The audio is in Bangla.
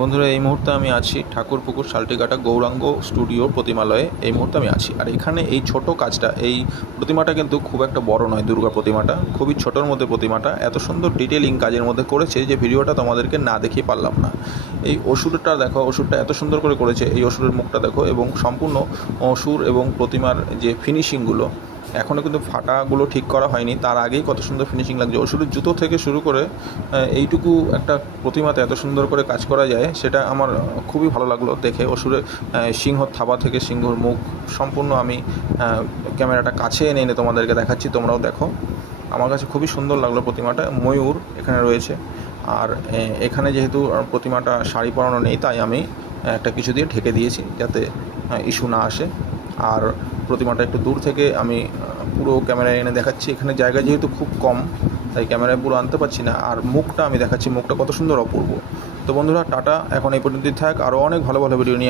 বন্ধুরা, এই মুহূর্তে আমি আছি ঠাকুরপুকুর সাল্টিঘাটা গৌরাঙ্গ স্টুডিও প্রতিমালয়ে। এই মুহূর্তে আমি আছি, আর এখানে এই ছোট কাজটা, এই প্রতিমাটা কিন্তু খুব একটা বড় নয়। দুর্গা প্রতিমাটা খুবই ছোটোর মধ্যে, প্রতিমাটা এত সুন্দর ডিটেলিং কাজের মধ্যে করেছে যে ভিডিওটা তোমাদেরকে না দেখিয়ে পারলাম না। এই অসুরটা দেখো, অসুরটা এত সুন্দর করে করেছে। এই অসুরের মুখটা দেখো, এবং সম্পূর্ণ অসুর এবং প্রতিমার যে ফিনিশিংগুলো, এখনও কিন্তু ফাটাগুলো ঠিক করা হয়নি, তার আগেই কত সুন্দর ফিনিশিং লাগছে। অসুরের জুতো থেকে শুরু করে এইটুকু একটা প্রতিমাতে এত সুন্দর করে কাজ করা যায়, সেটা আমার খুবই ভালো লাগলো দেখে। অসুরের সিংহর থাবা থেকে সিংহর মুখ সম্পূর্ণ আমি ক্যামেরাটা কাছে এনে এনে তোমাদেরকে দেখাচ্ছি, তোমরাও দেখো। আমার কাছে খুবই সুন্দর লাগলো প্রতিমাটা। ময়ূর এখানে রয়েছে, আর এখানে যেহেতু প্রতিমাটা শাড়ি পরানো নেই, তাই আমি একটা কিছু দিয়ে ঢেকে দিয়েছি যাতে ইস্যু না আসে। আর প্রতিমাটা একটু দূর থেকে আমি পুরো ক্যামেরায় এনে দেখাচ্ছি। এখানে জায়গা যেহেতু খুব কম, তাই ক্যামেরায় পুরো আনতে পারছি না। আর মুখটা আমি দেখাচ্ছি, মুখটা কত সুন্দর অপূর্ব। তো বন্ধুরা, টাটা, এখন এই পর্যন্তই থাক। আরও অনেক ভালো ভালো ভিডিও নিয়ে